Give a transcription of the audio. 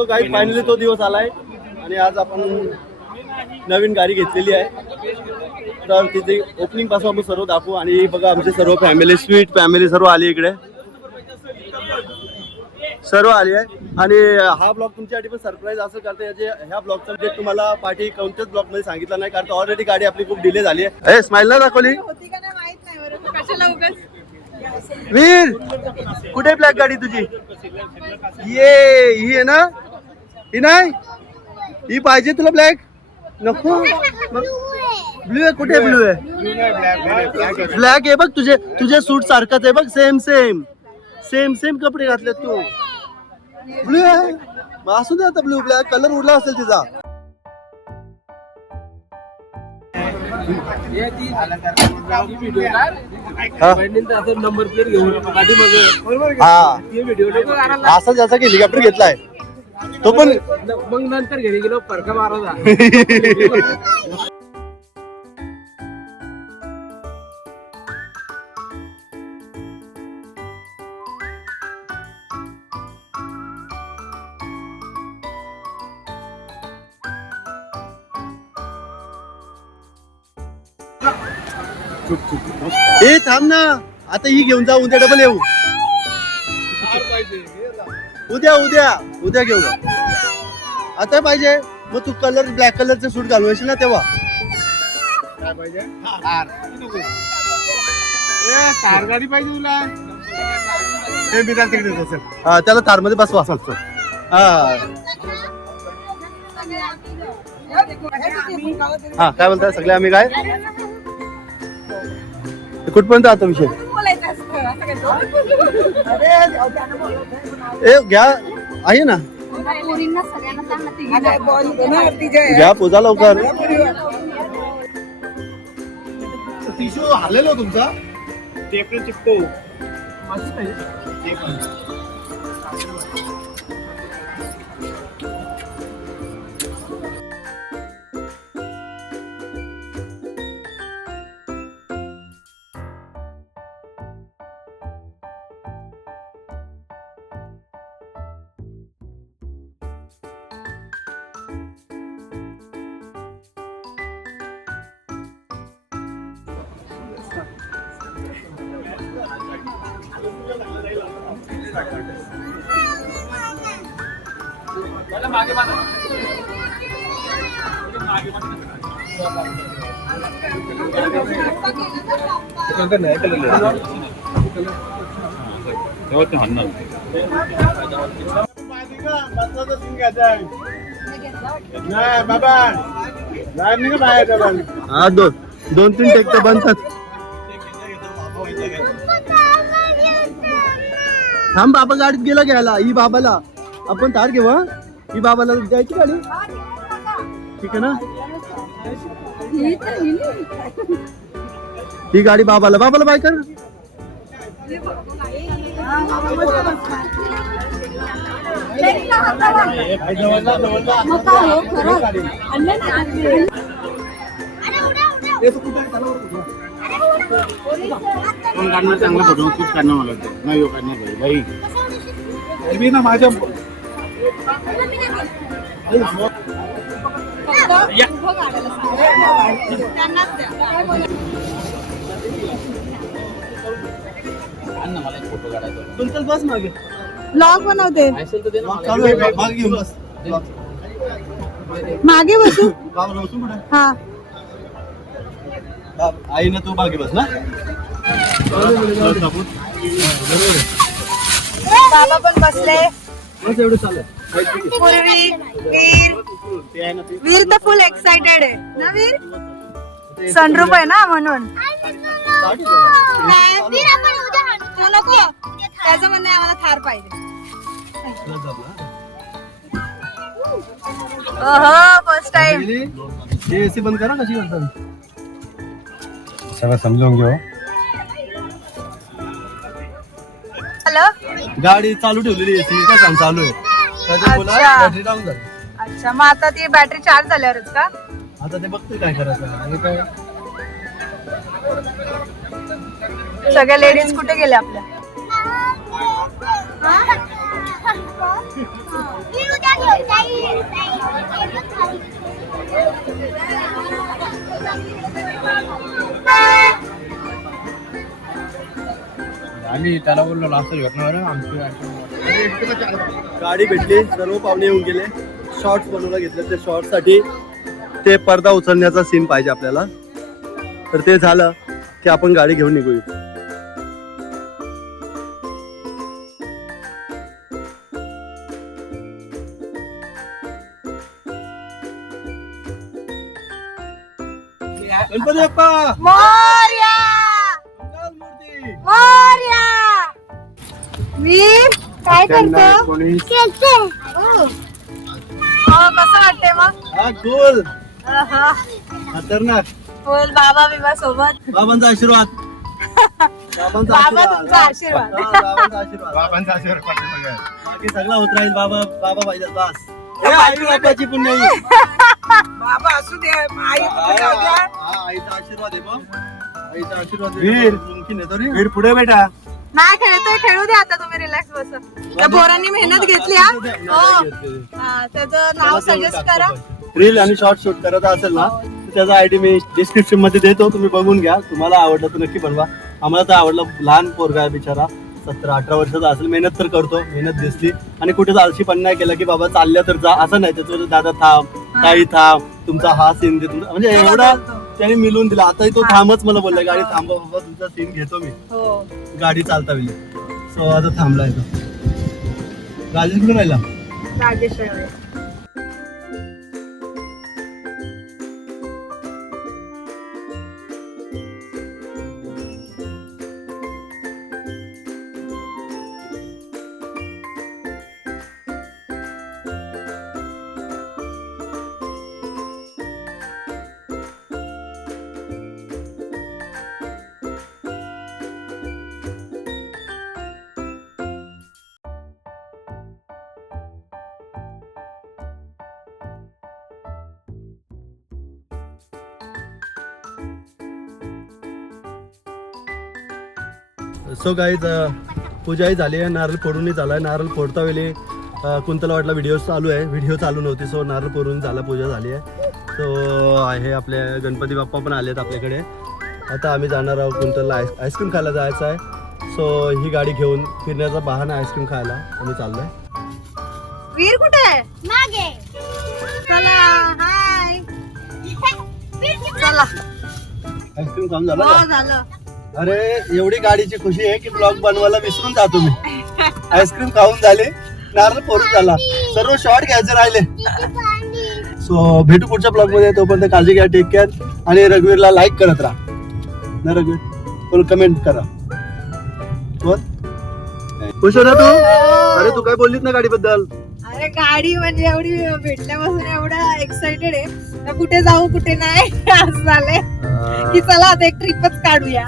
So काही finally तो दिवस आलाय आणि आज आपण नवीन गाडी घेतलेली आहे. तर तिथे ओपनिंग पासून आपण सर्व दाखवू. आणि बघा आमचे सर्व फॅमिली, स्वीट फॅमिली सर्व आली इकडे, सर्व आली आहे. आणि हा ब्लॉग तुमच्यासाठी पण सरप्राईज असेल, कारण याचे ह्या ब्लॉगचा डेट तुम्हाला पाठी कोणत्याच ब्लॉग मध्ये सांगितला नाही, कारण ऑलरेडी गाडी आपली खूप डिले झाली आहे. ए स्माइल ना दाखवली वीर, कुठे ब्लॅक गाडी तुझी? ये ही आहे ना? ही नाही, ही पाहिजे तुला ब्लॅक? नको, ब्लू आहे. कुठे ब्लू आहे? ब्लॅक आहे बघ, तुझे सूट सारखंच आहे बघ, सेम सेम सेम सेम कपडे घातले तू. ब्लू आहे, असू दे आता. ब्लू ब्लॅक कलर उडला असेल तिचा. नंबर प्लेट घेऊन असं जसं की हेलिकॉप्टर घेतलाय तो पण, मग नंतर घरी गेलो फरका मारायचा. ए थांब ना, आता ही घेऊन जाऊ, उद्या डबल येऊ. उद्या उद्या उद्या घेऊ. आता पाहिजे मग तू कलर ब्लॅक कलरचं सूट घालून येशील ना तेव्हा. काय पाहिजे? कार गाडी पाहिजे तुला? हे मी तिकडे असेल. हा त्याला कार मध्ये बसवा असं. हा हा काय बोलताय सगळे आम्ही? काय कुठपर्यंत आता विषय? ए घ्या, आहे ना, घ्या पूजा लवकर. टिश्यू हरलेलो तुमचा टेप चिपको. मागे हा दोन तीन टेक तर बनतात. थांब, बाबा गाडीत गेला घ्यायला. ही बाबाला आपण तार घेऊ. हा ही बाबाला द्यायची गाडी, ठीक आहे ना? ही गाडी बाबाला बाय कर. चांगला फोटो खूप काढणं मला नाही काढण्यात मी ना माझ्या तुमचं बस मागे ब्लॉग बनवते. बस मागे बसू. हा आई ना तू मागे बस ना. बाबा पण बसले. एवढं चालेल. पूर्वी वीर तर फुल एक्साइटेड आहे ना. वीर सनरूफ आहे ना म्हणून. नको, त्याचं म्हणणं आहे आम्हाला थार पाहिजे. First time. एसी बंद करा. कशी करतात सगळं समजून घेऊ. हॅलो, गाडी चालू ठेवलेली एसी काय काम चालू आहे. बॅटरी डाऊन झाली. अच्छा, मग आता ती बॅटरी चार्ज झाल्यावरच का? आता ते बघतोय काय करायचं. काय सगळ्या लेडीज कुठे गेल्या आपल्या? आणि त्याला बोललो असं भेटणार आमची गाडी भेटली, सर्व पाहुणे येऊन गेले. शॉर्ट्स बनवायला घेतले, त्या शॉर्ट्स साठी ते पडदा उचलण्याचा सीन पाहिजे आपल्याला. तर ते झालं की आपण गाडी घेऊन निघूया. गणपती बाप्पा मोरया मंगलमूर्ती. मोरया. वीर काय करतो? कोणी खेळते. कसं वाटतंय मग? हा गोल आहा. खतरनाक. बोल बाबा बिबा सोबत. बाबांचा आशीर्वाद. बाबांचा बाबा आशीर्वाद. तुमचा आशीर्वाद. हा, बाबांचा आशीर्वाद. बाबांचा आशीर्वाद पाठीमागे. बाकी सगळं होत राहील. बाबा बाबा पाहिजे बस. हे आई बाबाची पुण्य आहे. बाबा असू दे आई हा, जाऊ द्या. हा, आईचा आशीर्वाद आहे मग. आईचा आशीर्वाद आहे. वीर. मुमकिन आहे तो रे. वीर पुढे बेटा. नाही खेळतोय, खेळू दे आता. तुम्ही रिलॅक्स बसा. त्या पोरांनी मेहनत घेतली हा. हो. हा, त्याचं नाव सजेस्ट करा. रील आणि शॉर्ट शूट करत असेल ना तर त्याचा आयडी मी डिस्क्रिप्शन मध्ये देतो, तुम्ही बघून घ्या. तुम्हाला आवडलं तर नक्की बनवा. आम्हाला तर आवडलं. लहान पोरगा आहे बिचारा, 17-18 वर्षाचा असेल. मेहनत तर करतो, मेहनत दिसली. आणि कुठे आळशीपण नाही केला की बाबा चालल्या तर जा, असं नाही. त्याचं दादा थांब, ताई थांब, तुमचा हा सीन दे, म्हणजे एवढा त्याने मिळून दिला. आताही तो थांबच मला बोलला, गाडी थांबवा बाबा, तुमचा सीन घेतो मी. हो. गाडी चालता वेळी. सो आता थांबलाय तो. राजेश कुठे राहिला? राजेश आहे. सो गाईज पूजाही झाली आहे, नारळ फोडूनही झाला आहे. नारळ फोडता वेळी कुंतला वाटला व्हिडिओ चालू आहे, व्हिडिओ चालू नव्हती. सो नारळ फोडून झाला, पूजा झाली आहे. सो आहे आपले गणपती बाप्पा पण आलेत आपल्याकडे. आता आम्ही जाणार आहोत कुंतलला आईस्क्रीम खायला जायचं आहे. सो ही गाडी घेऊन फिरण्याचा बहाणा आईस्क्रीम खायला आम्ही चाललोय. वीर कुठे आहे? मागे. चला हाय. चला. आईस्क्रीम खाऊन झालं हो का? झालं. अरे एवढी गाडीची खुशी आहे की ब्लॉग बनवायला विसरून जातो मी. आईस्क्रीम खाऊन झाले, नारळ फोडून झाला, सर्व शॉर्ट घ्यायचे राहिले. सो भेटू पुढच्या ब्लॉग मध्ये. तोपर्यंत काळजी घ्या, टेक केअर. आणि रघुवीरला लाईक करत राहा ना रघुवीर, बोल कमेंट करा. बोल खुश हो ना तू? अरे तू काय बोललीस ना गाडीबद्दल? अरे गाडी म्हणजे एवढी भेटल्यापासून एवढं एक्साइटेड आहे तर कुठे जाऊ कुठे नाही असं झालंय की चला आता एक ट्रिपच काढूया.